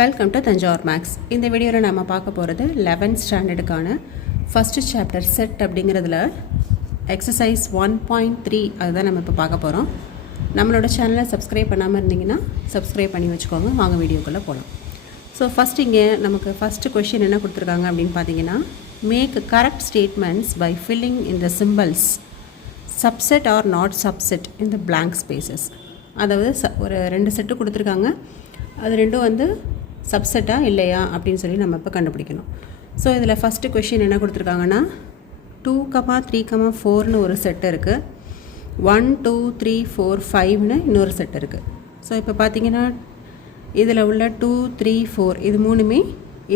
Welcome to Thanjavur maths. இந்த வீடியோவில் நம்ம பார்க்க போகிறது 11th ஸ்டாண்டர்டுக்கான ஃபஸ்ட்டு சாப்டர் செட் அப்படிங்கிறதுல எக்ஸசைஸ் 1.3 அதுதான் நம்ம இப்போ பார்க்க போகிறோம். நம்மளோட சேனலை சப்ஸ்கிரைப் பண்ணாமல் இருந்தீங்கன்னா சப்ஸ்கிரைப் பண்ணி வச்சுக்கோங்க. வாங்க வீடியோக்குள்ளே போகலாம். ஸோ ஃபஸ்ட் இங்கே நமக்கு ஃபஸ்ட்டு கொஷின் என்ன கொடுத்துருக்காங்க அப்படின்னு பார்த்தீங்கன்னா, make correct statements by filling in the symbols subset or not subset in the blank spaces. அதாவது ஒரு 2 செட்டு கொடுத்துருக்காங்க, அது ரெண்டும் சப்செட்டாக இல்லையா அப்படின்னு சொல்லி நம்ம இப்போ கண்டுபிடிக்கணும். ஸோ இதில் ஃபஸ்ட்டு கொஷின் என்ன கொடுத்துருக்காங்கன்னா 2, 3, 4ன்னு ஒரு செட்டு இருக்குது, 1, 2, 3, 4, 5ன்னு இன்னொரு செட் இருக்குது. ஸோ இப்போ பார்த்தீங்கன்னா இதில் உள்ள 2, 3, 4 இது மூணுமே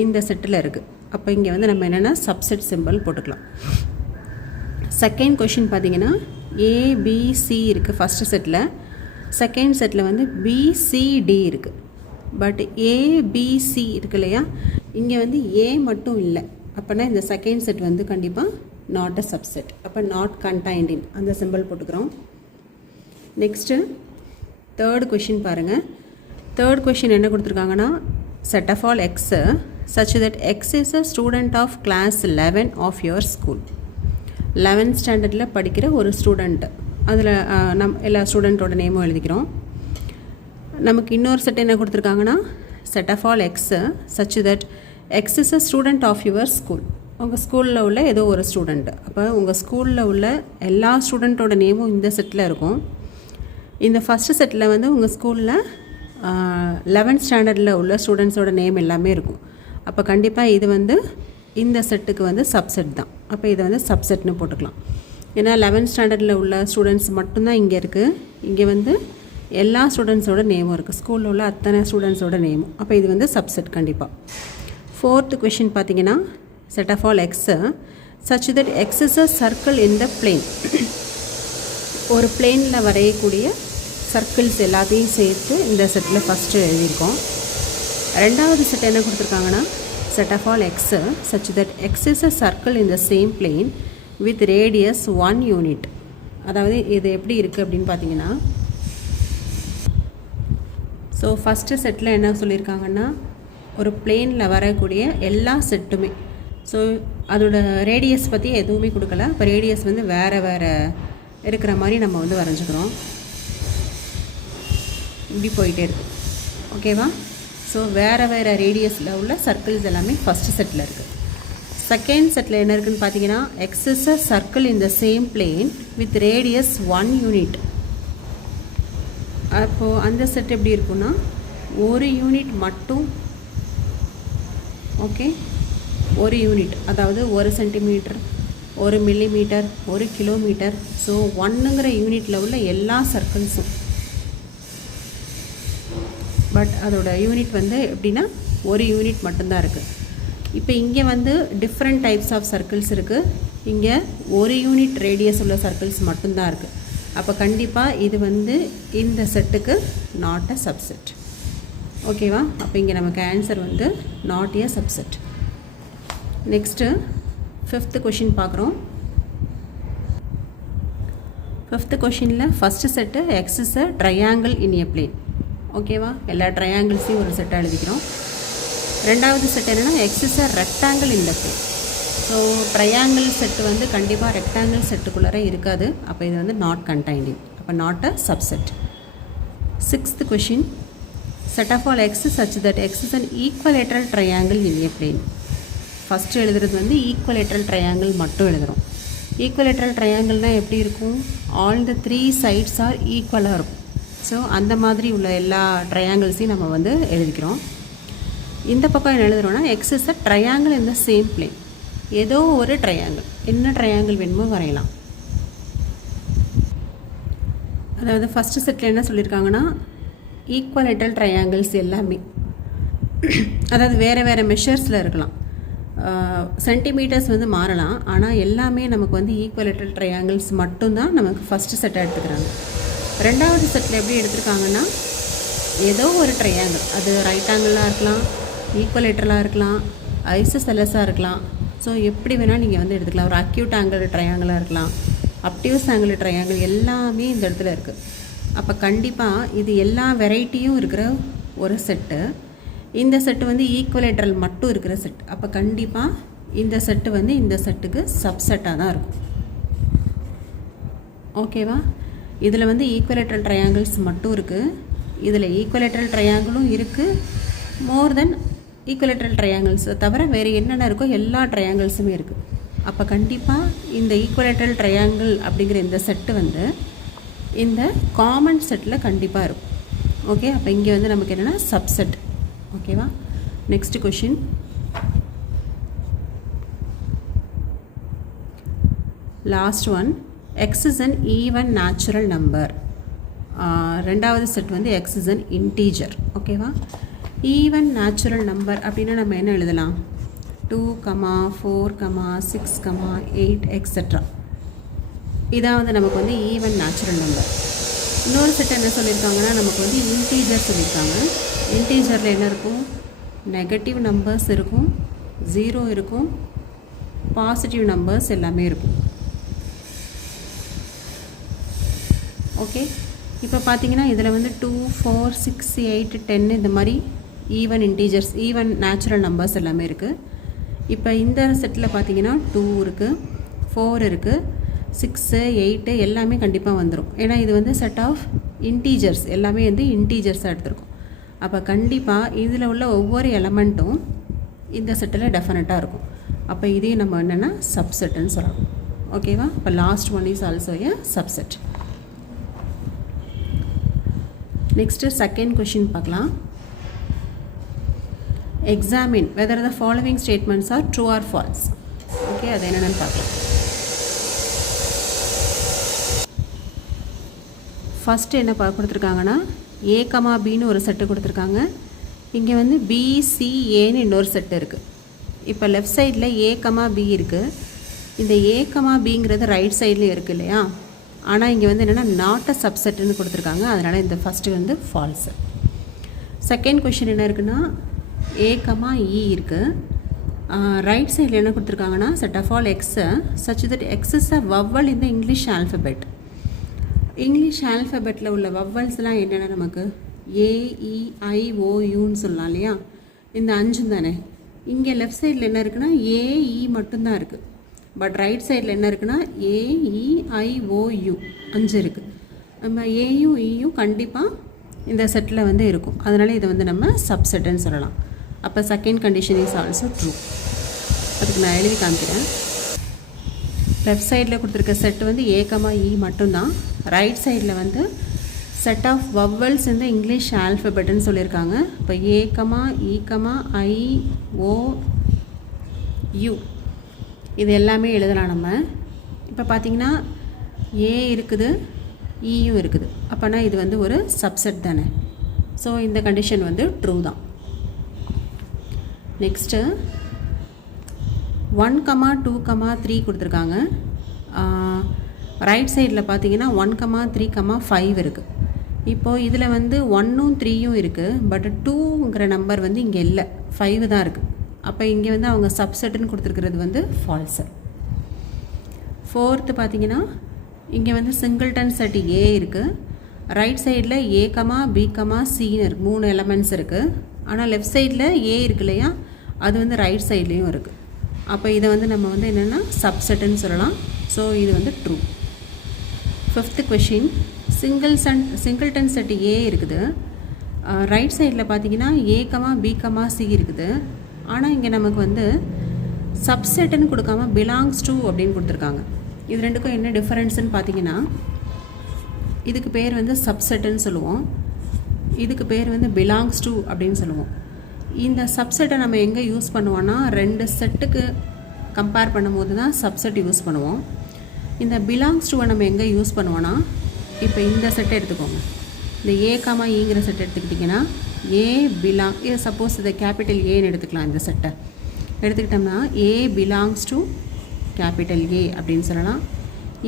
இந்த செட்டில் இருக்குது. அப்போ இங்கே நம்ம என்னென்னா சப்செட் சிம்பிள் போட்டுக்கலாம். செகண்ட் கொஷின் பார்த்தீங்கன்னா ஏபிசி இருக்குது ஃபஸ்ட்டு செட்டில், செகண்ட் செட்டில் பிசிடி இருக்குது. பட் ஏபிசி இருக்கு இல்லையா, இங்கே ஏ மட்டும் இல்லை. அப்போனா இந்த செகண்ட் செட் கண்டிப்பாக நாட் அ சப்செட். அப்போ நாட் கண்டைன்ட் இன் அந்த சிம்பிள் போட்டுக்கிறோம். நெக்ஸ்ட்டு தேர்ட் கொஷின் பாருங்கள். தேர்ட் கொஷின் என்ன கொடுத்துருக்காங்கன்னா, set of all x such that x is a student of class 11 of your school. 11th ஸ்டாண்டர்டில் படிக்கிற ஒரு ஸ்டூடெண்ட், அதில் எல்லா ஸ்டூடெண்ட்டோட நேமும் எழுதிக்கிறோம். நமக்கு இன்னொரு செட் என்ன கொடுத்துருக்காங்கன்னா, set of all x such that X is a student of your school. உங்கள் ஸ்கூலில் உள்ள ஏதோ ஒரு ஸ்டூடெண்ட்டு. அப்போ உங்கள் ஸ்கூலில் உள்ள எல்லா ஸ்டூடெண்ட்டோட நேமும் இந்த செட்டில் இருக்கும். இந்த ஃபஸ்ட்டு செட்டில் உங்கள் ஸ்கூலில் 11th ஸ்டாண்டர்டில் உள்ள ஸ்டூடெண்ட்ஸோட நேம் எல்லாமே இருக்கும். அப்போ கண்டிப்பாக இது இந்த செட்டுக்கு சப்செட் தான். அப்போ இதை சப்செட்னு போட்டுக்கலாம். ஏன்னா 11th ஸ்டாண்டர்டில் உள்ள ஸ்டூடெண்ட்ஸ் மட்டும்தான் இங்கே இருக்குது. இங்கே எல்லா ஸ்டூடெண்ட்ஸோட நேமும் இருக்குது, ஸ்கூலில் உள்ள அத்தனை ஸ்டூடெண்ட்ஸோட நேமும். அப்போ இது சப்செட் கண்டிப்பாக. ஃபோர்த்து கொஷின் பார்த்தீங்கன்னா, set of all x such that X is a circle in the plane. ஒரு பிளேனில் வரையக்கூடிய சர்க்கிள்ஸ் எல்லாத்தையும் சேர்த்து இந்த செட்டில் ஃபஸ்ட்டு எழுதியிருக்கோம். ரெண்டாவது செட் என்ன கொடுத்துருக்காங்கன்னா, set of all x such that X is a circle in the same plane with radius 1 unit. அதாவது இது எப்படி இருக்குது அப்படின்னு பார்த்தீங்கன்னா, ஸோ ஃபஸ்ட்டு செட்டில் என்ன சொல்லியிருக்காங்கன்னா, ஒரு பிளேனில் வரக்கூடிய எல்லா செட்டுமே, ஸோ அதோட ரேடியஸ் பற்றி எதுவுமே கொடுக்கல. இப்போ ரேடியஸ் வேறு வேறு இருக்கிற மாதிரி நம்ம வரைஞ்சிக்கிறோம். இப்படி போயிட்டே இருக்கு, ஓகேவா? ஸோ வேறு வேறு ரேடியஸில் உள்ள சர்க்கிள்ஸ் எல்லாமே ஃபஸ்ட்டு செட்டில் இருக்குது. செகண்ட் செட்டில் என்ன இருக்குதுன்னு பார்த்தீங்கன்னா, X is a circle in the same plane with radius 1 unit. அப்போது அந்த செட் எப்படி இருக்குன்னா, ஒரு யூனிட் மட்டும், ஓகே, ஒரு யூனிட், அதாவது 1 சென்டிமீட்டர், 1 மில்லிமீட்டர், 1 கிலோமீட்டர். ஸோ 1ங்கிற யூனிட்டில் உள்ள எல்லா சர்க்கிள்ஸும், பட் அதோட யூனிட் எப்படின்னா ஒரு யூனிட் மட்டும்தான் இருக்குது. இப்போ இங்கே டிஃப்ரெண்ட் டைப்ஸ் ஆஃப் சர்க்கிள்ஸ் இருக்குது. இங்கே ஒரு யூனிட் ரேடியஸ் உள்ள சர்க்கிள்ஸ் மட்டும்தான் இருக்குது. அப்போ கண்டிப்பாக இது இந்த செட்டுக்கு நாட் அ சப்செட், ஓகேவா? அப்போ இங்கே நமக்கு answer not a subset. Next fifth question பார்க்குறோம். ஃபிஃப்த்து கொஷினில் first set x is a triangle in a plane, ஓகேவா? எல்லா ட்ரையாங்கிள்ஸையும் ஒரு செட்டாக எழுதிக்கிறோம். ரெண்டாவது செட் என்னென்னா, x is a rectangle in the plane. So triangle set கண்டிப்பாக ரெக்டாங்கிள் செட்டுக்குள்ளார இருக்காது. அப்போ இது நாட் கண்டைன்டிங், அப்போ not a subset. Sixth question, set of all x such that X is an equilateral triangle in a plane. First எழுதுறது equilateral triangle மட்டும் எழுதுகிறோம். Equilateral ட்ரையாங்கிள்னால் எப்படி இருக்கும்? ஆல் த 3 சைட்ஸ் ஆர் ஈக்குவலாக இருக்கும். ஸோ அந்த மாதிரி உள்ள எல்லா ட்ரையாங்கிள்ஸையும் நம்ம எழுதிக்கிறோம். இந்த பக்கம் என்ன எழுதுகிறோன்னா, X is a triangle in the same plane. ஏதோ ஒரு ட்ரையாங்கிள், என்ன ட்ரையாங்கிள் வேணுமோ வரையலாம். அதாவது ஃபஸ்ட்டு செட்டில் என்ன சொல்லியிருக்காங்கன்னா, ஈக்குவலேட்ரல் ட்ரையாங்கிள்ஸ் எல்லாமே, அதாவது வேறு வேறு மெஷர்ஸில் இருக்கலாம், சென்டிமீட்டர்ஸ் மாறலாம். ஆனால் எல்லாமே நமக்கு ஈக்குவலேட்ரல் ட்ரையாங்கிள்ஸ் மட்டும்தான் நமக்கு ஃபஸ்ட்டு செட்டாக எடுத்துக்கிறாங்க. ரெண்டாவது செட்டில் எப்படி எடுத்துருக்காங்கன்னா, ஏதோ ஒரு ட்ரையாங்கிள், அது ரைட் ஆங்கிளாக இருக்கலாம், ஈக்குவலேட்ரலாக இருக்கலாம், ஐசோசெலஸாக இருக்கலாம். ஸோ எப்படி வேணால் நீங்கள் எடுத்துக்கலாம். ஒரு அக்யூட் ஆங்கிள் ட்ரையாங்கிளாக இருக்கலாம், அப்டியூஸ் ஆங்கிள் ட்ரையாங்கிள், எல்லாமே இந்த இடத்துல இருக்குது. அப்போ கண்டிப்பாக இது எல்லா வெரைட்டியும் இருக்கிற ஒரு செட்டு. இந்த செட்டு வந்து ஈக்குவலேட்ரல் மட்டும் இருக்கிற செட். அப்போ கண்டிப்பாக இந்த செட்டு வந்து இந்த செட்டுக்கு சப்செட்டாக தான் இருக்கும். ஓகேவா? இதில் வந்து ஈக்குவலேட்ரல் ட்ரையாங்கிள்ஸ் மட்டும் இருக்குது. இதில் ஈக்குவலேட்ரல் ட்ரையாங்கிளும் இருக்குது, மோர் தென் ஈக்குவலேட்ரல் ட்ரையாங்கிள்ஸை தவிர வேறு என்னென்ன இருக்கோ எல்லா ட்ரையாங்கிள்ஸுமே இருக்குது. அப்போ கண்டிப்பாக இந்த ஈக்குவலேட்ரல் ட்ரையாங்கிள் அப்படிங்கிற இந்த செட்டு வந்து இந்த காமன் செட்டில் கண்டிப்பாக இருக்கும். ஓகே, அப்போ இங்கே வந்து நமக்கு என்னென்னா சப்செட். ஓகேவா? Next question. Last one. X is an even natural number. ரெண்டாவது செட் வந்து எக்ஸ் இஸ் அன் இன்டீஜர். ஓகேவா? ஈவன் நேச்சுரல் நம்பர் அப்படின்னா நம்ம என்ன எழுதலாம்? 2, 4, 6, 8 எக்ஸெட்ரா. இதான் வந்து நமக்கு வந்து ஈவன் நேச்சுரல் நம்பர். இன்னொரு செட் என்ன சொல்லியிருக்காங்கன்னா நமக்கு வந்து இன்டீஜர் சொல்லியிருக்காங்க. இன்டீஜரில் என்ன இருக்கும்? நெகட்டிவ் நம்பர்ஸ் இருக்கும், 0 இருக்கும், பாசிட்டிவ் நம்பர்ஸ் எல்லாமே இருக்கும். ஓகே, இப்போ பார்த்தீங்கன்னா இதில் வந்து 2, 4, 6, 8, 10 இந்த மாதிரி even integers, even natural numbers எல்லாமே இருக்குது. இப்போ இந்த செட்டில் பார்த்தீங்கன்னா 2 இருக்குது, 4 இருக்குது, 6, 8 எல்லாமே கண்டிப்பாக வந்துடும். ஏன்னா இது வந்து செட் ஆஃப் இன்டீஜர்ஸ், எல்லாமே வந்து இன்டீஜர்ஸாக எடுத்துருக்கோம். அப்போ கண்டிப்பாக இதில் உள்ள ஒவ்வொரு எலமெண்ட்டும் இந்த செட்டில் டெஃபினட்டாக இருக்கும். அப்போ இதையும் நம்ம என்னென்னா சப்செட்டுன்னு சொல்லலாம். ஓகேவா? இப்போ last one is also a subset. Next second question பார்க்கலாம். Examine whether the following statements are true or false. Okay, அது என்னென்னு பார்க்கலாம். ஃபஸ்ட்டு என்ன கொடுத்துருக்காங்கன்னா ஏ கமா பின்னு ஒரு செட்டு கொடுத்துருக்காங்க. இங்கே வந்து பிசிஏன்னு இன்னொரு செட்டு இருக்குது. இப்போ லெஃப்ட் சைடில் ஏ கமா பி இருக்குது. இந்த ஏ கமா பிங்கிறது ரைட் சைட்லேயும் இருக்குது இல்லையா? ஆனால் இங்கே வந்து என்னென்னா நாட் அ சப்செட்டுன்னு கொடுத்துருக்காங்க. அதனால் இந்த ஃபஸ்ட்டு வந்து ஃபால்ஸு. செகண்ட் கொஷின் என்ன இருக்குன்னா ஏ கமா இ இருக்குது. ரைட் சைடில் என்ன கொடுத்துருக்காங்கன்னா செட் ஆஃப் ஆல் எக்ஸை such that X is a vowel in the English alphabet. English ஆல்ஃபபெட்டில் உள்ள வவ்வல்ஸ்லாம் என்னென்னா நமக்கு AEIOUன்னு சொல்லலாம் இல்லையா? இந்த 5 தானே. இங்கே லெஃப்ட் சைடில் என்ன இருக்குன்னா AE மட்டும்தான் இருக்குது. பட் ரைட் சைடில் என்ன இருக்குன்னா AEIOU 5 இருக்குது. நம்ம ஏயும் ஈயும் கண்டிப்பாக இந்த செட்டில் வந்து இருக்கும். அதனால் இதை வந்து நம்ம சப்செட்டுன்னு சொல்லலாம். அப்போ second condition is also true. அதுக்கு நான் எழுதி காமிக்கிறேன். லெஃப்ட் சைடில் கொடுத்துருக்க செட்டு வந்து ஏ கமா இ மட்டும்தான். ரைட் சைடில் வந்து செட் ஆஃப் வவ்வல்ஸ் இந்த இங்கிலீஷ் ஆல்ஃபபெட்டுன்னு சொல்லியிருக்காங்க. இப்போ ஏ கமா இ கமா IOU இது எல்லாமே எழுதலாம் நம்ம. இப்போ பார்த்திங்கன்னா ஏ இருக்குது, ஈயும் இருக்குது. அப்போனா இது வந்து ஒரு சப்செட் தானே. ஸோ இந்த கண்டிஷன் வந்து ட்ரூ தான். நெக்ஸ்ட்டு 1, 2, 3 கொடுத்துருக்காங்க. ரைட் சைடில் பார்த்தீங்கன்னா 1, 3, 5 இருக்குது. இப்போது இதில் வந்து 1ம் 3யும் இருக்குது. பட் 2ங்கிற நம்பர் வந்து இங்கே இல்லை, 5 தான் இருக்குது. அப்போ இங்கே வந்து அவங்க சப்செட்டுன்னு கொடுத்துருக்கிறது வந்து ஃபால்ஸு. ஃபோர்த்து பார்த்தீங்கன்னா இங்கே வந்து சிங்கிள்டன் செட் ஏ இருக்குது. ரைட் சைடில் ஏ கமா பி கமா சின்னு இருக்குது, 3 எலமெண்ட்ஸ் இருக்குது. ஆனால் லெஃப்ட் சைடில் ஏ இருக்கு இல்லையா, அது வந்து ரைட் சைட்லேயும் இருக்குது. அப்போ இதை வந்து நம்ம வந்து என்னென்னா சப்செட்டுன்னு சொல்லலாம். ஸோ இது வந்து true. Fifth question. Singleton set ஏ இருக்குது. ரைட் சைடில் பார்த்தீங்கன்னா ஏ கமா பி கமா சி இருக்குது. ஆனால் இங்கே நமக்கு வந்து சப்செட்டுன்னு கொடுக்காம பிலாங்ஸ் டு அப்படின்னு கொடுத்துருக்காங்க. இது ரெண்டுக்கும் என்ன டிஃபரன்ஸ்ன்னு பார்த்தீங்கன்னா இதுக்கு பேர் வந்து சப்செட்டுன்னு சொல்லுவோம், இதுக்கு பேர் வந்து பிலாங்ஸ் டு அப்படின்னு சொல்லுவோம். இந்த சப்செட்டை நம்ம எங்கே யூஸ் பண்ணுவோன்னா 2 செட்டுக்கு கம்பேர் பண்ணும்போது தான் சப்செட் யூஸ் பண்ணுவோம். இந்த பிலாங்ஸ் டுவை நம்ம எங்கே யூஸ் பண்ணுவோன்னா, இப்போ இந்த செட்டை எடுத்துக்கோங்க. இந்த ஏ கமா ஈங்கிற செட் எடுத்துக்கிட்டிங்கன்னா ஏ பிலாங், சப்போஸ் இதை கேபிட்டல் ஏன்னு எடுத்துக்கலாம். இந்த செட்டை எடுத்துக்கிட்டோம்னா A belongs to capital A அப்படின்னு சொல்லலாம்,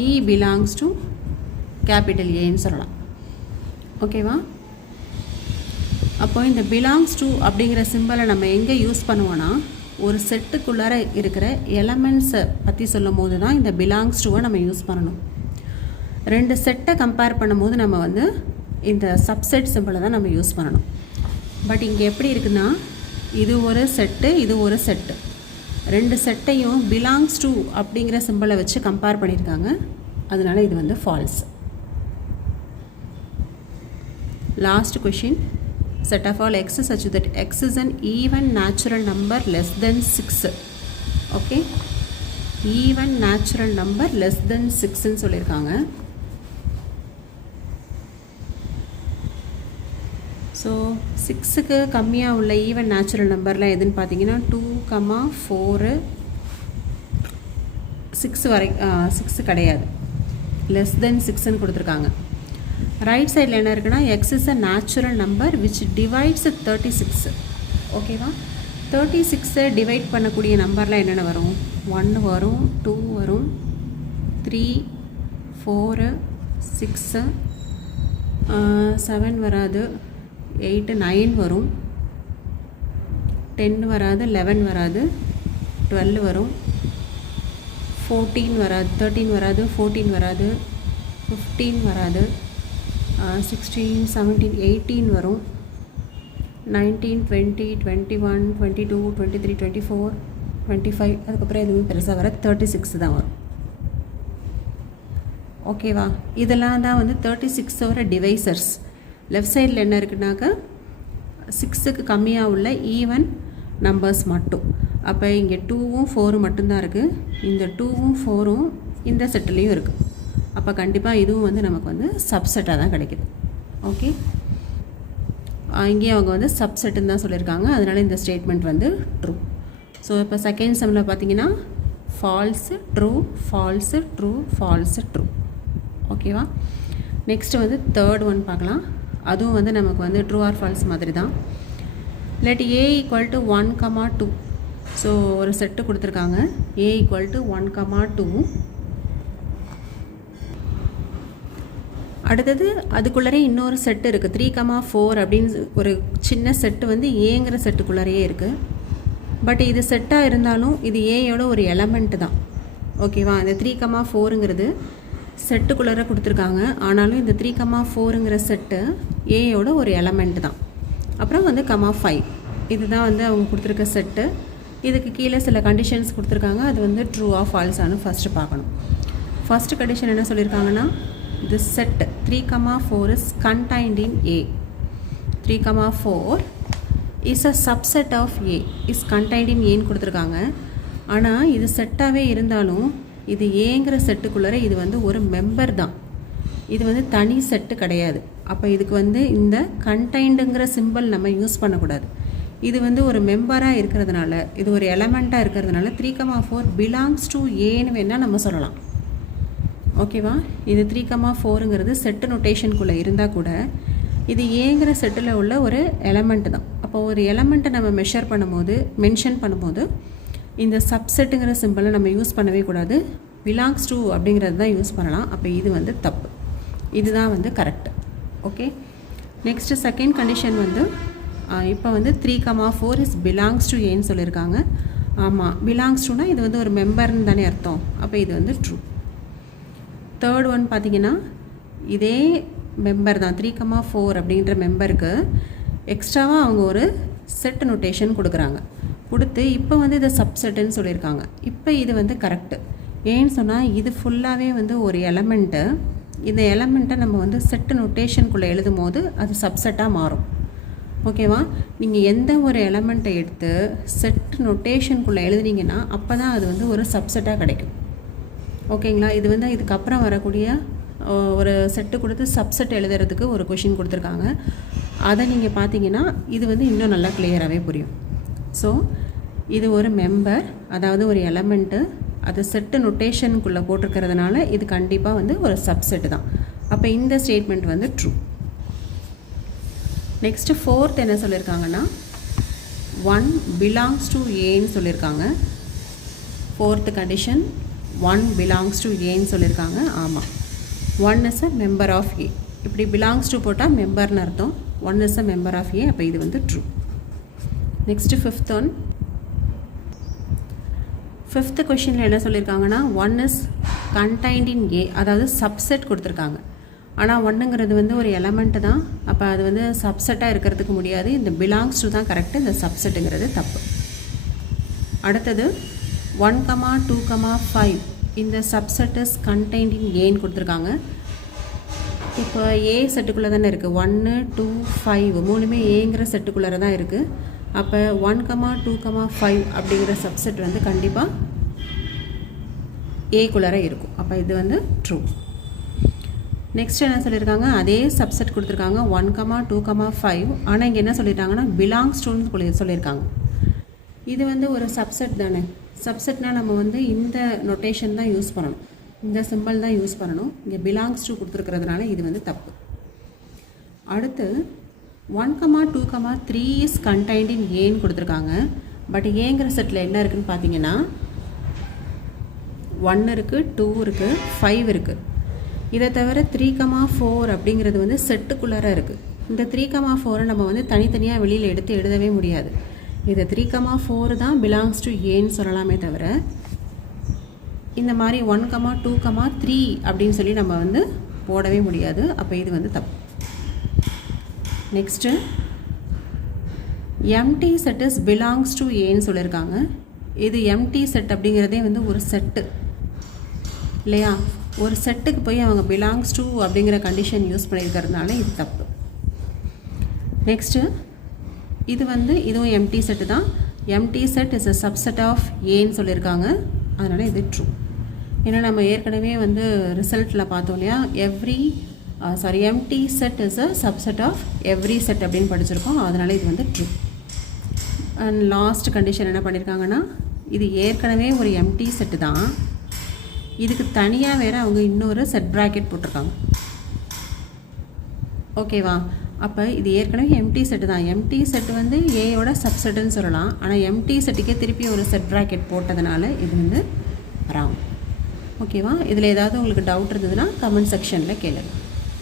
இ பிலாங்ஸ் டு கேபிட்டல் ஏன்னு சொல்லலாம். ஓகேவா? அப்போ இந்த பிலாங்ஸ் டு அப்படிங்கிற சிம்பலை நம்ம எங்கே யூஸ் பண்ணுவோன்னா, ஒரு செட்டுக்குள்ளார இருக்கிற எலமெண்ட்ஸை பற்றி சொல்லும் போது தான் இந்த பிலாங்ஸ் டுவை நம்ம யூஸ் பண்ணணும். 2 செட்டை கம்பேர் பண்ணும்போது நம்ம வந்து இந்த சப்செட் சிம்பிளை தான் நம்ம யூஸ் பண்ணணும். பட் இங்கே எப்படி இருக்குன்னா இது ஒரு செட்டு, இது ஒரு செட்டு. ரெண்டு செட்டையும் பிலாங்ஸ் டு அப்படிங்கிற சிம்பிளை வச்சு கம்பேர் பண்ணியிருக்காங்க. அதனால இது வந்து false. Last question. Set of all x such that x is an even natural number less than 6. Okay, even natural number less than 6ன்னு சொல்லியிருக்காங்க. ஸோ 6க்கு கம்மியாக உள்ள ஈவன் நேச்சுரல் நம்பர்லாம் எதுன்னு பார்த்தீங்கன்னா 2, 4, 6 வரை 6 கிடையாது, லெஸ் தென் 6ன்னு கொடுத்துருக்காங்க. ரைட் சைடில் என்ன இருக்குன்னா x is a natural number which divides 36. ஓகேவா, 36 டிவைட் பண்ணக்கூடிய நம்பர்லாம் என்னென்ன வரும்? 1 வரும், 2 வரும், 3, 4, 6, 7 வராது, 8, 9 வரும், 10 வராது, 11 வராது, 12 வரும், 14 வராது, 13 வராது, 14 வராது, 15 வராது, 16, 17, 18 வரும், 19, 20, 21, 22, 23, 24, 25, அதுக்கப்புறம் எதுவும் பெருசாக வர 36 தான் வரும். ஓகேவா, இதெல்லாம் தான் வந்து 36ஓட டிவைசர்ஸ். லெஃப்ட் சைடில் என்ன இருக்குனாக்கா 6க்கு கம்மியாக உள்ள ஈவன் நம்பர்ஸ் மட்டும். அப்போ இங்கே 2வும் 4ம் மட்டும்தான் இருக்குது. இந்த 2வும் 4ம் இந்த செட்டுலேயும் இருக்குது. அப்போ கண்டிப்பாக இதுவும் வந்து நமக்கு வந்து சப்செட்டாக தான் கிடைக்கிது. ஓகே, இங்கேயும் அவங்க வந்து சப்செட்டுன்னு தான் சொல்லியிருக்காங்க. அதனால் இந்த ஸ்டேட்மெண்ட் வந்து ட்ரூ. ஸோ இப்போ செகண்ட் சம்மில் பார்த்தீங்கன்னா falls, true, falls, true, falls, true. ஓகேவா, நெக்ஸ்ட்டு வந்து தேர்ட் ஒன் பார்க்கலாம். அதுவும் வந்து நமக்கு வந்து ட்ரூ ஆர் ஃபால்ஸ் மாதிரி தான். Let a = 1, 2. ஸோ ஒரு செட்டு கொடுத்துருக்காங்க. a = 1, 2. அடுத்தது அதுக்குள்ளரே இன்னொரு செட்டு இருக்குது 3, 4 அப்படின்னு ஒரு சின்ன செட்டு வந்து ஏங்கிற செட்டுக்குள்ளரையே இருக்குது. பட் இது செட்டாக இருந்தாலும் இது ஏயோட ஒரு எலமெண்ட்டு தான். ஓகேவா, இந்த 3, 4ங்கிறது செட்டுக்குள்ளரை கொடுத்துருக்காங்க. ஆனாலும் இந்த 3, 4ங்கிற செட்டு ஏயோட ஒரு எலமெண்ட்டு தான். அப்புறம் வந்து 5 இதுதான் வந்து அவங்க கொடுத்துருக்க செட்டு. இதுக்கு கீழே சில கண்டிஷன்ஸ் கொடுத்துருக்காங்க. அது வந்து ட்ரூ ஆ ஃபால்ஸானு ஃபஸ்ட்டு பார்க்கணும். ஃபஸ்ட்டு கண்டிஷன் என்ன சொல்லியிருக்காங்கன்னா, this set 3, 4 is contained in A. 3, 4 is a subset of A. is contained in A ன்னு கொடுத்துருக்காங்க. ஆனால் இது செட்டாகவே இருந்தாலும் இது ஏங்கிற செட்டுக்குள்ளே இது வந்து ஒரு மெம்பர் தான். இது வந்து தனி செட்டு கிடையாது. அப்போ இதுக்கு வந்து இந்த கண்டைண்டுங்கிற சிம்பிள் நம்ம யூஸ் பண்ணக்கூடாது. இது வந்து ஒரு மெம்பராக இருக்கிறதுனால, இது ஒரு எலமெண்ட்டாக இருக்கிறதுனால 3, 4 பிலாங்ஸ் டு ஏன்னு வேணால் நம்ம சொல்லலாம். ஓகேவா, இது 3, 4ங்கிறது செட்டு நொட்டேஷனுக்குள்ளே இருந்தால் கூட இது ஏங்கிற செட்டில் உள்ள ஒரு எலமெண்ட்டு தான். அப்போ ஒரு எலமெண்ட்டை நம்ம மென்ஷன் பண்ணும்போது இந்த சப்செட்டுங்கிற சிம்பிளை நம்ம யூஸ் பண்ணவே கூடாது. பிலாங்ஸ் டு அப்படிங்கிறது தான் யூஸ் பண்ணலாம். அப்போ இது வந்து தப்பு, இதுதான் வந்து correct. Okay, next second condition வந்து இப்போ வந்து 3, 4 இஸ் பிலாங்ஸ் டு ஏன்னு சொல்லியிருக்காங்க. ஆமாம், பிலாங்ஸ் டுனா இது வந்து ஒரு மெம்பர்னு தானே அர்த்தம். அப்போ இது வந்து ட்ரூ. தேர்ட் ஒன் பார்த்திங்கன்னா இதே மெம்பர் தான் 3, 4 அப்படின்ற மெம்பருக்கு எக்ஸ்ட்ராவாக அவங்க ஒரு செட் நோட்டேஷன் கொடுக்குறாங்க. கொடுத்து இப்போ வந்து இதை சப்செட்டுன்னு சொல்லியிருக்காங்க. இப்போ இது வந்து கரெக்டு. ஏன்னு சொன்னால் இது ஃபுல்லாகவே வந்து ஒரு எலமெண்ட்டு. இந்த எலமெண்ட்டை நம்ம வந்து செட்டு நோட்டேஷனுக்குள்ளே எழுதும் போது அது சப்செட்டாக மாறும். ஓகேவா, நீங்கள் எந்த ஒரு எலமெண்ட்டை எடுத்து செட் நோட்டேஷனுக்குள்ளே எழுதுனீங்கன்னா அப்போ தான் அது வந்து ஒரு சப்செட்டாக கிடைக்கும். ஓகேங்களா, இது வந்து இதுக்கப்புறம் வரக்கூடிய ஒரு செட்டு கொடுத்து சப்செட் எழுதுறதுக்கு ஒரு கொஷின் கொடுத்துருக்காங்க. அதை நீங்கள் பார்த்தீங்கன்னா இது வந்து இன்னும் நல்லா கிளியராகவே புரியும். ஸோ இது ஒரு மெம்பர், அதாவது ஒரு எலமெண்ட்டு, அது செட்டு நொட்டேஷனுக்குள்ளே போட்டிருக்கிறதுனால இது கண்டிப்பாக வந்து ஒரு சப்செட்டு தான். அப்போ இந்த ஸ்டேட்மெண்ட் வந்து ட்ரூ. நெக்ஸ்ட்டு ஃபோர்த் என்ன சொல்லியிருக்காங்கன்னா 1 பிலாங்ஸ் டு ஏன்னு சொல்லியிருக்காங்க. ஃபோர்த்து கண்டிஷன் 1 பிலாங்ஸ் டு ஏன்னு சொல்லியிருக்காங்க. ஆமாம், 1 இஸ் அ மெம்பர் ஆஃப் ஏ. இப்படி பிலாங்ஸ் டு போட்டால் மெம்பர்னு அர்த்தம். 1 இஸ் அ மெம்பர் ஆஃப் ஏ. அப்போ இது வந்து ட்ரூ. நெக்ஸ்ட்டு ஃபிஃப்த்து கொஷினில் என்ன சொல்லியிருக்காங்கன்னா 1 இஸ் கண்டைன்ட் இன் ஏ, அதாவது சப்செட் கொடுத்துருக்காங்க. ஆனால் ஒன்றுங்கிறது வந்து ஒரு எலமெண்ட்டு தான். அப்போ அது வந்து சப்செட்டாக இருக்கிறதுக்கு முடியாது. இந்த பிலாங்ஸ் டு தான் கரெக்டு, இந்த சப்செட்டுங்கிறது தப்பு. அடுத்தது 1, 2, 5 இந்த சப்செட் இஸ் கண்டெய்ன்ட் இன் ஏன்னு கொடுத்துருக்காங்க. இப்போ ஏ செட்டுக்குள்ளே தானே இருக்குது. 1, 2, 5 மூணுமே ஏங்கிற செட்டுக்குள்ளே தான் இருக்குது. அப்போ 1, 2, 5 அப்படிங்கிற சப்செட் வந்து கண்டிப்பாக ஏக்குள்ளார இருக்கும். அப்போ இது வந்து ட்ரூ. நெக்ஸ்ட் என்ன சொல்லியிருக்காங்க, அதே சப்செட் கொடுத்துருக்காங்க 1, 2, 5. ஆனால் இங்கே என்ன சொல்லியிருக்காங்கன்னா பிலாங்ஸ் டுன்னு சொல்லியிருக்காங்க. இது வந்து ஒரு சப்செட் தானே. சப்செட்னால் நம்ம வந்து இந்த நொட்டேஷன் தான் யூஸ் பண்ணணும், இந்த சிம்பிள் தான் யூஸ் பண்ணணும். இங்கே பிலாங்ஸ் டு கொடுத்துருக்கிறதுனால இது வந்து தப்பு. அடுத்து 1, 2, 3 இஸ் கண்டெய்ன்ட் இன் ஏன்னு கொடுத்துருக்காங்க. பட் ஏங்கிற செட்டில் என்ன இருக்குதுன்னு பார்த்தீங்கன்னா 1 இருக்குது, 2 இருக்குது, 5 இருக்குது. இதை தவிர 3, 4 அப்படிங்கிறது வந்து செட்டுக்குள்ளார இருக்குது. இந்த 3, 4 நம்ம வந்து தனித்தனியாக வெளியில் எடுத்து எழுதவே முடியாது. இதை 3, 4 தான் பிலாங்ஸ் டு ஏன்னு சொல்லலாமே தவிர இந்த மாதிரி 1, 2, 3 அப்படின்னு சொல்லி நம்ம வந்து போடவே முடியாது. அப்போ இது வந்து தப்பு. Next empty set is belongs to ஏன்னு சொல்லியிருக்காங்க. இது எம்டி செட் அப்படிங்கிறதே வந்து ஒரு செட்டு இல்லையா. ஒரு செட்டுக்கு போய் அவங்க பிலாங்ஸ் டு அப்படிங்கிற கண்டிஷன் யூஸ் பண்ணியிருக்கிறதுனால இது தப்பு. நெக்ஸ்ட்டு இது வந்து இதுவும் எம்டி செட்டு தான். Empty set is a subset of ஏன்னு சொல்லியிருக்காங்க. அதனால் இது ட்ரூ. ஏன்னா நம்ம ஏற்கனவே வந்து ரிசல்ட்டில் பார்த்தோம் இல்லையா, empty set is a subset of every set அப்படின்னு படிச்சிருக்கோம். அதனால் இது வந்து ட்ரூ. அண்ட் லாஸ்ட் கண்டிஷன் என்ன பண்ணியிருக்காங்கன்னா, இது ஏற்கனவே ஒரு எம்டி செட்டு தான், இதுக்கு தனியாக வேறு அவங்க இன்னொரு செட் ப்ராக்கெட் போட்டிருக்காங்க. ஓகேவா. அப்போ இது ஏற்கனவே எம்டி செட்டு தான். எம்டி செட் வந்து ஏயோட சப்செட்டுன்னு சொல்லலாம். ஆனால் எம்டி செட்டுக்கே திருப்பி ஒரு செட் ப்ராக்கெட் போட்டதுனால இது வந்து ராங். ஓகேவா. இதில் ஏதாவது உங்களுக்கு டவுட் இருந்ததுன்னா கமெண்ட் செக்ஷனில் கேளுங்க.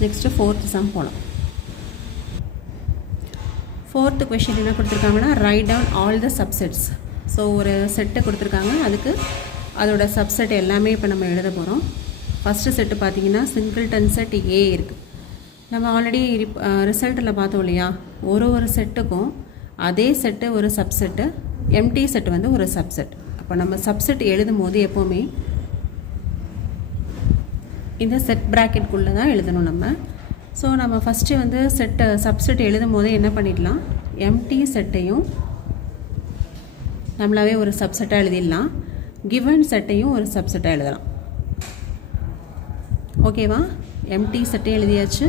நெக்ஸ்ட்டு 4th சம் போகலாம். 4th கொஷின் என்ன கொடுத்துருக்காங்கன்னா, write down all the subsets. So ஒரு செட்டை கொடுத்துருக்காங்க, அதுக்கு அதோட சப்செட் எல்லாமே இப்போ நம்ம எழுத போகிறோம். ஃபஸ்ட்டு செட்டு பார்த்திங்கன்னா சிங்கிள்டன் செட் ஏ இருக்குது. நம்ம ஆல்ரெடி ரிசல்ட்டில் பார்த்தோம் இல்லையா, ஒரு செட்டுக்கும் அதே செட்டு ஒரு சப்செட்டு, எம்டி செட்டு வந்து ஒரு சப்செட். அப்போ நம்ம சப்செட் எழுதும் போது எப்போவுமே இந்த செட் ப்ராக்கெட்குள்ளே தான் எழுதணும் நம்ம. ஸோ நம்ம ஃபஸ்ட்டு வந்து சப்செட் எழுதும் போதே என்ன பண்ணிடலாம், எம்டி செட்டையும் நம்மளாவே ஒரு சப்செட்டாக எழுதிடலாம், கிவன் செட்டையும் ஒரு சப்செட்டாக எழுதலாம். ஓகேவா. எம்டி செட்டை எழுதியாச்சு,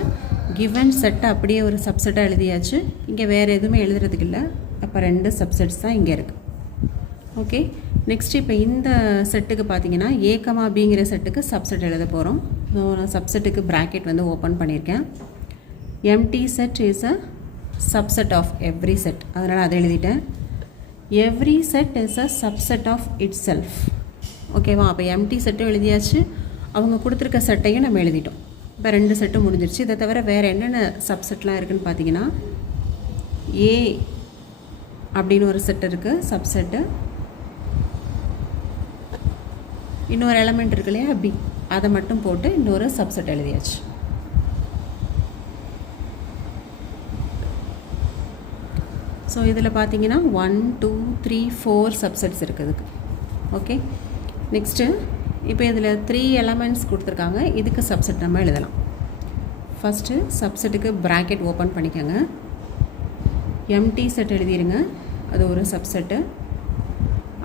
கிவன் செட்டை அப்படியே ஒரு சப்செட்டாக எழுதியாச்சு. இங்கே வேறு எதுவுமே எழுதுறதுக்கு இல்லை. அப்போ 2 சப்செட்ஸ் தான் இங்கே இருக்குது. ஓகே. நெக்ஸ்ட் இப்போ இந்த செட்டுக்கு பார்த்தீங்கன்னா ஏ கமா பிங்கிற செட்டுக்கு சப்செட் எழுத போகிறோம். ஸோ நான் சப்செட்டுக்கு ப்ராக்கெட் வந்து ஓப்பன் பண்ணியிருக்கேன். Empty set is a subset of every set, அதனால் அதை எழுதிட்டேன். Every set is a subset of itself. ஓகேவா. அப்போ எம்டி செட்டும் எழுதியாச்சு, அவங்க கொடுத்துருக்க செட்டையும் நம்ம எழுதிட்டோம். இப்போ 2 செட்டும் முடிஞ்சிருச்சு. இதை தவிர வேறு என்னென்ன சப்செட்லாம் இருக்குதுன்னு பார்த்தீங்கன்னா, ஏ அப்படின்னு ஒரு செட் இருக்குது சப்செட்டு, இன்னொரு எலமெண்ட் இருக்கு இல்லையா பி, அதை மட்டும் போட்டு இன்னொரு சப்செட் எழுதியாச்சு. ஸோ இதில் பார்த்தீங்கன்னா 1, 2, 3, 4 சப்செட்ஸ் இருக்குதுக்கு. ஓகே. நெக்ஸ்ட்டு இப்போ இதில் 3 எலமெண்ட்ஸ் கொடுத்துருக்காங்க, இதுக்கு சப்செட் நம்ம எழுதலாம். ஃபஸ்ட்டு சப்செட்டுக்கு ப்ராக்கெட் ஓப்பன் பண்ணிக்கோங்க, எம்டி செட் எழுதிடுங்க, அது ஒரு சப்செட்டு.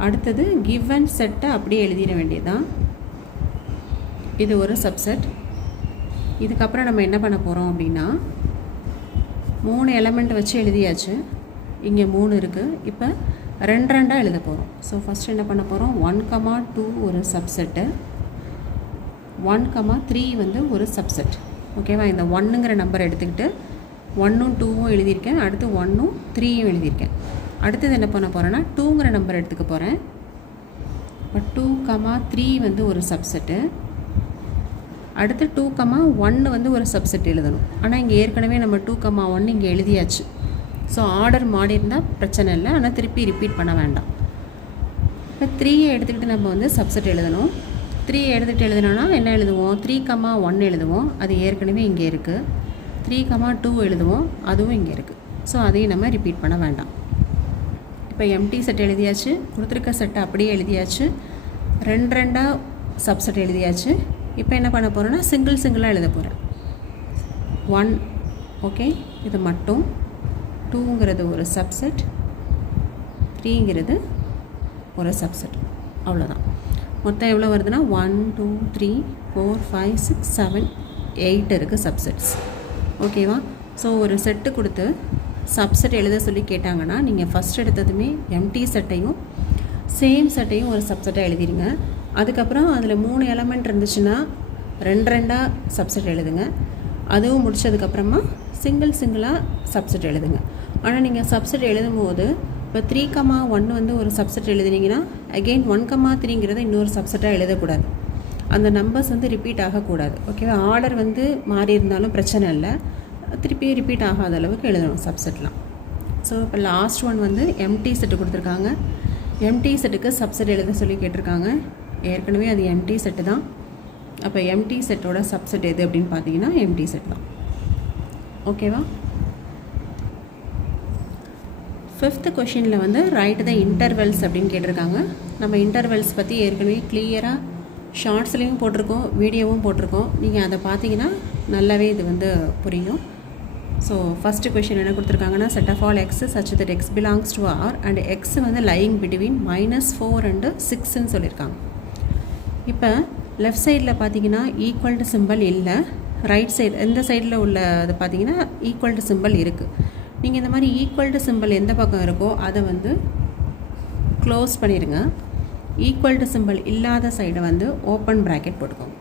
அடுத்தது கிவன் செட்டை அப்படியே எழுதிட வேண்டியதுதான், இது ஒரு சப்செட். இதுக்கப்புறம் நம்ம என்ன பண்ண போகிறோம் அப்படின்னா, 3 எலமெண்ட் வச்சு எழுதியாச்சு, இங்கே 3 இருக்குது. இப்போ 2 எழுத போகிறோம். ஸோ ஃபஸ்ட்டு என்ன பண்ண போகிறோம், 1, 2 ஒரு சப்செட்டு, 1, 3 வந்து ஒரு சப்செட். ஓகேவா. இந்த 1ங்கிற நம்பர் எடுத்துக்கிட்டு 1ம் 2ம் எழுதியிருக்கேன், அடுத்து 1ம் 3யும் எழுதியிருக்கேன். அடுத்தது என்ன பண்ண போகிறேன்னா 2ங்கிற நம்பர் எடுத்துக்க போகிறேன். இப்போ 2, 3 வந்து ஒரு சப்செட்டு, அடுத்து 2, 1 வந்து ஒரு சப்செட் எழுதணும். ஆனால் இங்கே ஏற்கனவே நம்ம 2, 1 இங்கே எழுதியாச்சு. ஸோ ஆர்டர் மாறி இருந்தால் பிரச்சனை இல்லை, ஆனால் திருப்பி ரிப்பீட் பண்ண வேண்டாம். இப்போ 3யை எடுத்துக்கிட்டு நம்ம வந்து சப்செட் எழுதணும். 3 எடுத்துகிட்டு எழுதினோன்னா என்ன எழுதுவோம், 3,1 எழுதுவோம். அது ஏற்கனவே இங்கே இருக்குது. 3,2 எழுதுவோம், அதுவும் இங்கே இருக்குது. ஸோ அதையும் நம்ம ரிப்பீட் பண்ண வேண்டாம். இப்போ எம்டி செட் எழுதியாச்சு, கொடுத்துருக்க செட்டை அப்படியே எழுதியாச்சு, 2 சப்செட் எழுதியாச்சு. இப்போ என்ன பண்ண போகிறோன்னா சிங்கிளாக எழுத போகிறேன். 1 ஓகே, இது மட்டும். 2ங்கிறது ஒரு சப்செட், 3ங்கிறது ஒரு சப்செட். அவ்வளோதான். மொத்தம் எவ்வளோ வருதுன்னா 1 2 3 4 5 6 7 8 இருக்குது சப்செட்ஸ். ஓகேவா? ஸோ ஒரு செட்டு கொடுத்து சப்செட் எழுத சொல்லி கேட்டாங்கன்னா நீங்கள் ஃபஸ்ட் எடுத்ததுமே எம்டி செட்டையும் சேம் செட்டையும் ஒரு சப்செட்டாக எழுதிடுங்க. அதுக்கப்புறம் அதில் 3 எலமெண்ட் இருந்துச்சுன்னா 2 சப்செட் எழுதுங்க. அதுவும் முடித்ததுக்கப்புறமா சிங்கிளாக சப்செட் எழுதுங்க. ஆனால் நீங்கள் சப்செட் எழுதும்போது இப்போ 3,1 வந்து ஒரு சப்செட் எழுதுனீங்கன்னா அகெயின் 1,3ங்கிறத இன்னொரு சப்செட்டாக எழுதக்கூடாது. அந்த நம்பர்ஸ் வந்து ரிப்பீட் ஆகக்கூடாது. ஓகேவா? ஆர்டர் வந்து மாறி இருந்தாலும் பிரச்சனை இல்லை, திருப்பி ரிப்பீட் ஆகாத அளவுக்கு எழுதணும் சப்செட்லாம். ஸோ இப்போ லாஸ்ட் ஒன் வந்து எம்டி செட்டு கொடுத்துருக்காங்க. எம்டி செட்டுக்கு சப்செட் எழுத சொல்லி கேட்டிருக்காங்க. ஏற்கனவே அது எம்டி செட்டு தான். அப்போ எம்டி செட்டோட சப்செட் எது அப்படின்னு பார்த்தீங்கன்னா எம்டி செட் தான். ஓகேவா? 5th கொஷினில் வந்து ரைட் த இன்டர்வெல்ஸ் அப்படின்னு கேட்டிருக்காங்க. நம்ம இன்டர்வெல்ஸ் பற்றி ஏற்கனவே கிளியராக ஷார்ட்ஸ்லேயும் போட்டிருக்கோம், வீடியோவும் போட்டிருக்கோம். நீங்கள் அதை பார்த்தீங்கன்னா நல்லாவே இது வந்து புரியும். ஸோ ஃபஸ்ட்டு கொஷின் என்ன கொடுத்துருக்காங்கன்னா set of all x such that x belongs to R and x வந்து லையிங் பிட்வீன் -4 and 6ன்னு சொல்லியிருக்காங்க. இப்போ லெஃப்ட் சைடில் பார்த்தீங்கன்னா ஈக்குவல் டு சிம்பிள் இல்லை, ரைட் சைடு இந்த சைடில் உள்ள அது பார்த்தீங்கன்னா ஈக்குவல் டு சிம்பிள் இருக்குது. நீங்கள் இந்த மாதிரி ஈக்குவல் டு சிம்பிள் எந்த பக்கம் இருக்கோ அதை வந்து க்ளோஸ் பண்ணிடுங்க. ஈக்குவல் டு சிம்பிள் இல்லாத சைடை வந்து ஓப்பன் ப்ராக்கெட் போட்டுக்கோங்க.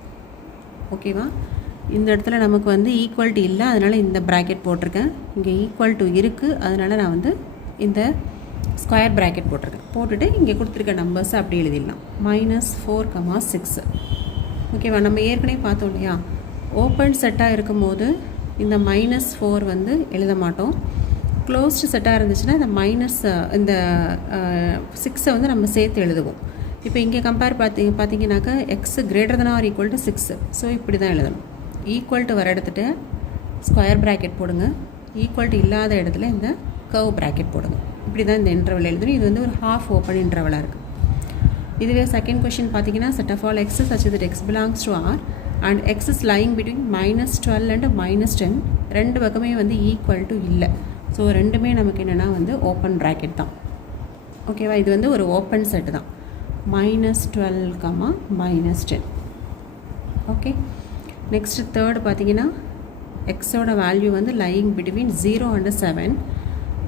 ஓகேவா? இந்த இடத்துல நமக்கு வந்து ஈக்குவல்ட்டு இல்லை, அதனால் இந்த ப்ராக்கெட் போட்டிருக்கேன். இங்கே ஈக்குவல் டு இருக்குது, அதனால் நான் வந்து இந்த ஸ்கொயர் ப்ராக்கெட் போட்டிருக்கேன். போட்டுட்டு இங்கே கொடுத்துருக்க நம்பர்ஸை அப்படி எழுதிடலாம். -4, 6. ஓகேவா? நம்ம ஏற்கனவே பார்த்தோம் இல்லையா, ஓப்பன் செட்டாக இருக்கும் போது இந்த -4 வந்து எழுத மாட்டோம். க்ளோஸ்டு செட்டாக இருந்துச்சுன்னா இந்த 6 வந்து நம்ம சேர்த்து எழுதுவோம். இப்போ இங்கே கம்பேர் பார்த்தீங்கன்னாக்கா x greater than or equal to 6. So இப்படி தான் எழுதணும். ஈக்குவல் டு வர இடத்துட்டு ஸ்கொயர் ப்ராக்கெட் போடுங்க, ஈக்குவல் டு இல்லாத இடத்துல இந்த கர்வ் ப்ராக்கெட் போடுங்க. இப்படி தான் இந்த இன்டர்வல் எழுதணும். இது வந்து ஒரு ஹாஃப் ஓப்பன் இன்டர்வலாக இருக்குது. இதுவே செகண்ட் கொஷின் பார்த்தீங்கன்னா set of all x such that x belongs to R and x is lying between -12 and -10. ரெண்டு பக்கமே வந்து ஈக்குவல் டு இல்லை. ஸோ ரெண்டுமே நமக்கு என்னென்னா வந்து ஓப்பன் ப்ராக்கெட் தான். ஓகேவா? இது வந்து ஒரு ஓப்பன் செட்டு தான். -12, -10. ஓகே. நெக்ஸ்ட்டு தேர்டு பார்த்தீங்கன்னா எக்ஸோட வேல்யூ வந்து லையிங் பிட்வீன் 0 and 7.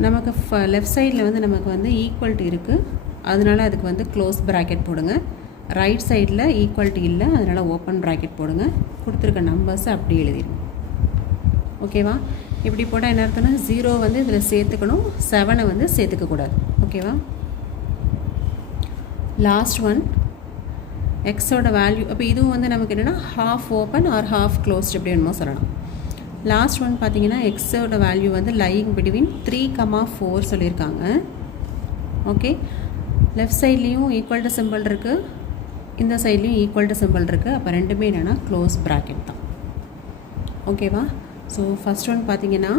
நமக்கு லெஃப்ட் சைடில் வந்து நமக்கு வந்து ஈக்குவல் டு இருக்குது, அதனால் அதுக்கு வந்து க்ளோஸ் ப்ராக்கெட் போடுங்க. ரைட் சைடில் ஈக்குவல் டு இல்லை, அதனால் ஓப்பன் ப்ராக்கெட் போடுங்க. கொடுத்துருக்க நம்பர்ஸை அப்படி எழுதிடுங்க. ஓகேவா? இப்படி போட்டால் என்ன அர்த்தம்னா 0 வந்து இதில் சேர்த்துக்கணும், 7 வந்து சேர்த்துக்கக்கூடாது. ஓகேவா? லாஸ்ட் ஒன் எக்ஸோட வேல்யூ. அப்போ இதுவும் வந்து நமக்கு என்னென்னா half open or half closed எப்படி வேணுமோ சொல்லலாம். லாஸ்ட் ஒன் பார்த்தீங்கன்னா எக்ஸோட வேல்யூ வந்து லையிங் பிட்வீன் 3, 4 சொல்லியிருக்காங்க. ஓகே. லெஃப்ட் சைட்லேயும் ஈக்குவல் டு சிம்பிள் இருக்குது, இந்த சைட்லேயும் ஈக்குவல் டு சிம்பிள் இருக்குது. அப்போ ரெண்டுமே என்னென்னா க்ளோஸ் ப்ராக்கெட் தான். ஓகேவா? ஸோ ஃபஸ்ட் ஒன் பார்த்தீங்கன்னா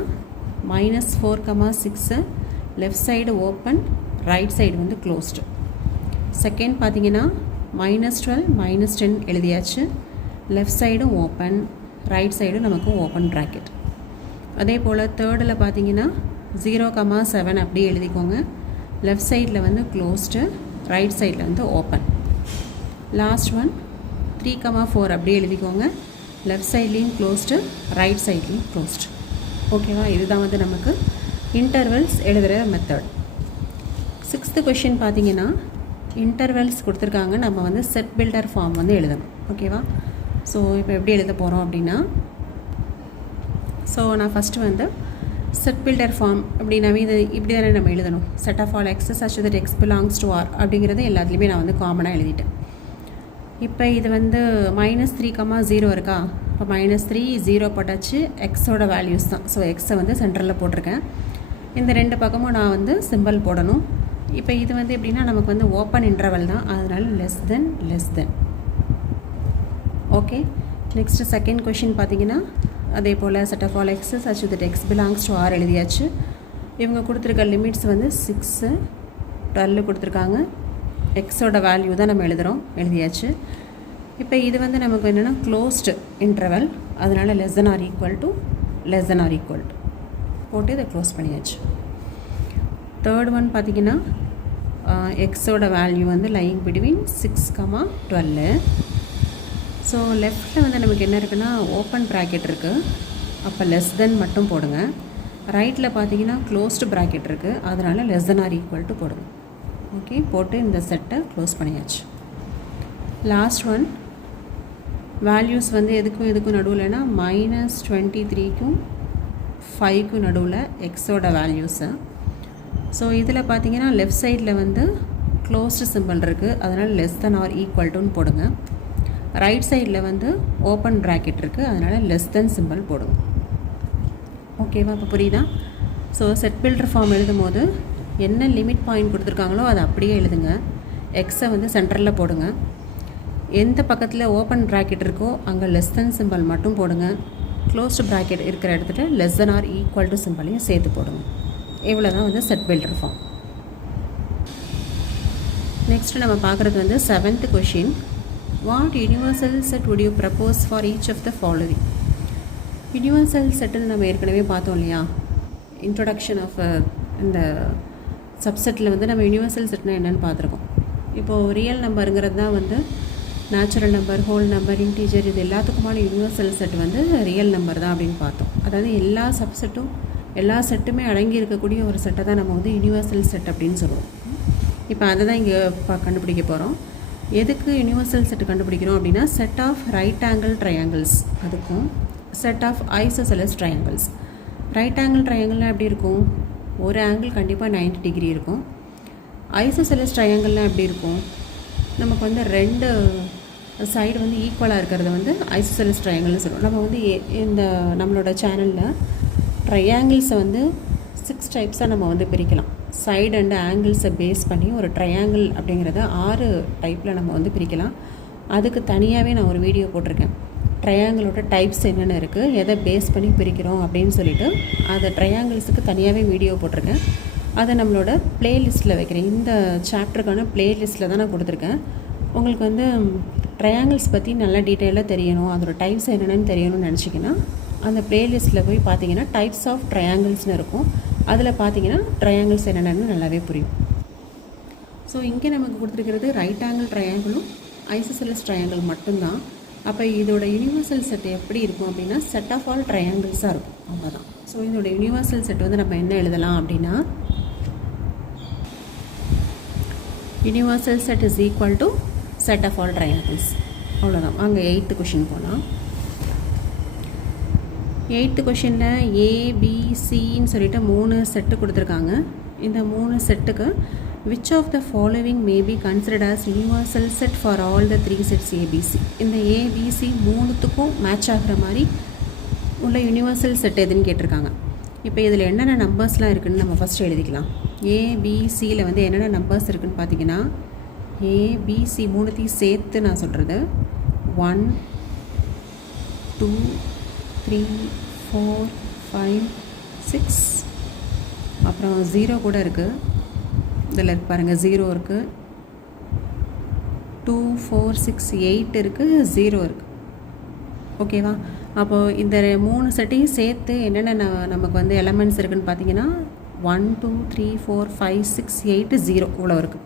-4, 6 left side open, right side வந்து க்ளோஸ்டு. செகண்ட் பார்த்தீங்கன்னா -12, -10 எழுதியாச்சு. லெஃப்ட் சைடும் ஓப்பன், ரைட் சைடும் நமக்கு ஓப்பன் ப்ராக்கெட். அதே போல் தேர்டில் பார்த்தீங்கன்னா 0, 7 அப்படியே எழுதிக்கோங்க. லெஃப்ட் சைடில் வந்து க்ளோஸ்டு, ரைட் சைடில் வந்து ஓப்பன். லாஸ்ட் ஒன் 3, 4 அப்படியே எழுதிக்கோங்க. லெஃப்ட் சைட்லேயும் க்ளோஸ்டு, ரைட் சைட்லேயும் க்ளோஸ்டு. ஓகேவா? இதுதான் வந்து நமக்கு இன்டர்வெல்ஸ் எழுதுகிற மெத்தட். 6th கொஷின் பார்த்தீங்கன்னா இன்டர்வெல்ஸ் கொடுத்துருக்காங்க. நம்ம வந்து செட் பில்டர் ஃபார்ம் வந்து எழுதணும். ஓகேவா? ஸோ இப்போ எப்படி எழுத போகிறோம் அப்படின்னா, ஸோ நான் ஃபஸ்ட்டு வந்து செட் பில்டர் ஃபார்ம் அப்படின்னாவே இது இப்படி தானே நம்ம எழுதணும். Set of all x such that x belongs to R அப்படிங்கிறது எல்லாத்துலேயுமே நான் வந்து காமனாக எழுதிட்டேன். இப்போ இது வந்து -3, 0 இருக்கா. இப்போ -3, 0 போட்டாச்சு. எக்ஸோட வேல்யூஸ் தான். ஸோ எக்ஸை வந்து சென்டரில் போட்டிருக்கேன். இந்த ரெண்டு பக்கமும் நான் வந்து சிம்பிள் போடணும். இப்போ இது வந்து எப்படின்னா நமக்கு வந்து ஓப்பன் இன்டர்வல் தான், அதனால less than. Okay, next second question பார்த்தீங்கன்னா அதே போல் set of all X's such that x belongs to R எழுதியாச்சு. இவங்க கொடுத்துருக்க லிமிட்ஸ் வந்து 6 12 கொடுத்துருக்காங்க. எக்ஸோட வேல்யூ தான் நம்ம எழுதியாச்சு. இப்போ இது வந்து நமக்கு என்னென்னா க்ளோஸ்டு இன்டர்வல், அதனால் less than or equal to போட்டு இதை க்ளோஸ் பண்ணியாச்சு. தேர்ட் ஒன் பார்த்திங்கன்னா எக்ஸோட வேல்யூ வந்து லைங் பிட்வீன் 6, 12. ஸோ லெஃப்ட்டில் வந்து நமக்கு என்ன இருக்குன்னா ஓப்பன் ப்ராக்கெட் இருக்குது, அப்போ லெஸ் தென் மட்டும் போடுங்க. ரைட்டில் பார்த்தீங்கன்னா க்ளோஸ்டு ப்ராக்கெட் இருக்குது, அதனால் less than or equal to போடுங்க. ஓகே, போட்டு இந்த செட்டை க்ளோஸ் பண்ணியாச்சு. லாஸ்ட் ஒன் வேல்யூஸ் வந்து எதுக்கும் நடுவில்னா -23க்கும் 5க்கும் நடுவில் எக்ஸோட வேல்யூஸு. ஸோ இதில் பார்த்தீங்கன்னா லெஃப்ட் சைடில் வந்து க்ளோஸ்டு சிம்பிள் இருக்குது, அதனால் less than or equal to போடுங்க. ரைட் சைடில் வந்து ஓப்பன் ப்ராக்கெட் இருக்குது, அதனால் less than சிம்பிள் போடுங்க. ஓகேவா, இப்போ புரியுதா? ஸோ செட் பில்டர் ஃபார்ம் எழுதும் போது என்ன லிமிட் பாயிண்ட் கொடுத்துருக்காங்களோ அதை அப்படியே எழுதுங்க. எக்ஸை வந்து சென்டரில் போடுங்க. எந்த பக்கத்தில் ஓப்பன் ப்ராக்கெட் இருக்கோ அங்கே less than சிம்பிள் மட்டும் போடுங்க. க்ளோஸ்டு ப்ராக்கெட் இருக்கிற இடத்துல less than or equal to சிம்பிளையும் சேர்த்து போடுங்க. இவ்வளோ தான் வந்து செட் பில்டர் ஃபார்ம். நெக்ஸ்ட்டு நம்ம பார்க்குறது வந்து 7th question. What universal set would you propose for each of the following? Universal செட்டுன்னு நம்ம ஏற்கனவே பார்த்தோம் இல்லையா, இன்ட்ரொடக்ஷன் ஆஃப் இந்த சப்செட்டில் வந்து நம்ம யூனிவர்சல் செட்னா என்னென்னு பார்த்துருக்கோம். இப்போது ரியல் நம்பருங்கிறது தான் வந்து natural number, whole number, integer, இது எல்லாத்துக்குமான யூனிவர்சல் செட் வந்து ரியல் நம்பர் தான் அப்படின்னு பார்த்தோம். அதாவது எல்லா சப்செட்டும் எல்லா செட்டுமே அடங்கி இருக்கக்கூடிய ஒரு செட்டை தான் நம்ம வந்து யூனிவர்சல் செட் அப்படின்னு சொல்லுவோம். இப்போ அதை தான் இங்கே கண்டுபிடிக்க போகிறோம். எதுக்கு யூனிவர்சல் செட் கண்டுபிடிக்கிறோம் அப்படின்னா set of right angle triangles, அதுக்கும் set of isosceles triangles. Right angle ட்ரையாங்கிள்லாம் எப்படி இருக்கும்? ஒரு ஆங்கிள் கண்டிப்பாக 90 டிகிரி இருக்கும். ஐசோசெலஸ் ட்ரையாங்கிள்லாம் எப்படி இருக்கும்? நமக்கு வந்து 2 சைடு வந்து ஈக்குவலாக இருக்கிறது வந்து ஐசோசெலஸ் ட்ரையாங்கிள்னு சொல்லுவோம். நம்ம வந்து இந்த நம்மளோட சேனலில் ட்ரையாங்கிள்ஸை வந்து 6 டைப்ஸாக நம்ம வந்து பிரிக்கலாம். சைடு அண்ட் ஆங்கிள்ஸை பேஸ் பண்ணி ஒரு ட்ரையாங்கிள் அப்படிங்கிறத 6 டைப்பில் நம்ம வந்து பிரிக்கலாம். அதுக்கு தனியாகவே நான் ஒரு வீடியோ போட்டிருக்கேன். ட்ரையாங்கிளோட டைப்ஸ் என்னென்ன இருக்குது, எதை பேஸ் பண்ணி பிரிக்கிறோம் அப்படின்னு சொல்லிட்டு அதை ட்ரையாங்கிள்ஸுக்கு தனியாகவே வீடியோ போட்டிருக்கேன். அதை நம்மளோட ப்ளேலிஸ்ட்டில் வைக்கிறேன். இந்த சாப்டருக்கான ப்ளேலிஸ்ட்டில் தான் நான் கொடுத்துருக்கேன். உங்களுக்கு வந்து ட்ரையாங்கிள்ஸ் பற்றி நல்லா டீட்டெயிலாக தெரியணும், அதோட டைப்ஸ் என்னென்னு தெரியணும்னு நினச்சிங்கன்னா அந்த ப்ளேலிஸ்ட்டில் போய் பார்த்தீங்கன்னா டைப்ஸ் ஆஃப் ட்ரையாங்கிள்ஸ்னு இருக்கும். அதில் பார்த்தீங்கன்னா ட்ரையாங்கிள்ஸ் என்னென்னு நல்லாவே புரியும். ஸோ இங்கே நமக்கு கொடுத்துருக்கிறது ரைட் ஆங்கிள் ட்ரையாங்கிளும் ஐசோசெலஸ் ட்ரையாங்கிள் மட்டும்தான். அப்போ இதோட யூனிவர்சல் செட் எப்படி இருக்கும் அப்படின்னா செட் ஆஃப் ஆல் ட்ரையாங்கிள்ஸாக இருக்கும், அவ்வளோதான். ஸோ இதோட யூனிவர்சல் செட் வந்து நம்ம என்ன எழுதலாம் அப்படின்னா universal set is equal to set of all triangles, அவ்வளோதான். அங்கே 8th கொஷின் போகலாம். 8th கொஷினில் ஏபிசின்னு சொல்லிட்டு 3 செட்டு கொடுத்துருக்காங்க. இந்த 3 செட்டுக்கு which of the following may be considered as universal set for all the 3 sets ABC? இந்த ஏபிசி 3த்துக்கும் மேட்ச் ஆகிற மாதிரி உள்ள யூனிவர்சல் செட் எதுன்னு கேட்டிருக்காங்க. இப்போ இதில் என்னென்ன நம்பர்ஸ்லாம் இருக்குதுன்னு நம்ம ஃபஸ்ட்டு எழுதிக்கலாம். ஏபிசியில் வந்து என்னென்ன நம்பர்ஸ் இருக்குதுன்னு பார்த்தீங்கன்னா ஏபிசி 3த்தையும் சேர்த்து நான் சொல்கிறது 1 2 3 4 5 6, அப்புறம் 0 கூட இருக்குது. இதில் இருக்கு பாருங்கள், 0 இருக்குது, 2 4 6 8 இருக்குது, 0 இருக்குது. ஓகேவா? அப்போது இந்த 3 செட்டையும் சேர்த்து என்னென்ன நமக்கு வந்து எலமெண்ட்ஸ் இருக்குதுன்னு பார்த்தீங்கன்னா 1 2 3 4 5 6 8 0 இவ்வளோ இருக்குது.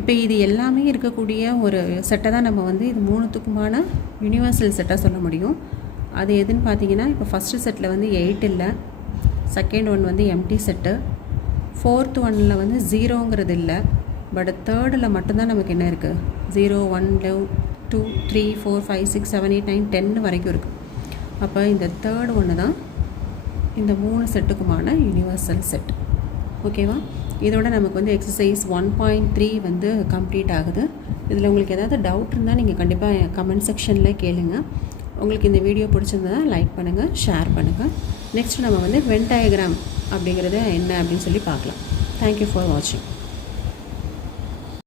இப்போ இது எல்லாமே இருக்கக்கூடிய ஒரு செட்டை தான் நம்ம வந்து இது 3த்துக்குமான யூனிவர்சல் செட்டாக சொல்ல முடியும். அது எதுன்னு பார்த்தீங்கன்னா இப்போ ஃபஸ்ட்டு செட்டில் வந்து 8 இல்லை, செகண்ட் ஒன் வந்து எம்டி செட்டு, 4th ஒன்னில் வந்து 0ங்கிறது இல்லை, பட் தேர்டில் மட்டும்தான் நமக்கு என்ன இருக்குது 0 1 2 3 4 5 6 7 8 9 10 வரைக்கும் இருக்குது. அப்போ இந்த தேர்ட் ஒன்று தான் இந்த 3 செட்டுக்குமான யூனிவர்சல் செட். ஓகேவா? இதோட நமக்கு வந்து எக்ஸசைஸ் 1.3 வந்து கம்ப்ளீட் ஆகுது. இதில் உங்களுக்கு ஏதாவது டவுட் இருந்தால் நீங்கள் கண்டிப்பாக கமெண்ட் செக்ஷனில் கேளுங்க. உங்களுக்கு இந்த வீடியோ பிடிச்சிருந்தா லைக் பண்ணுங்கள், ஷேர் பண்ணுங்கள். நெக்ஸ்ட் நம்ம வந்து வென் டயக்ராம் அப்படிங்கிறது என்ன அப்படின்னு சொல்லி பார்க்கலாம். தேங்க்யூ ஃபார் வாட்சிங்.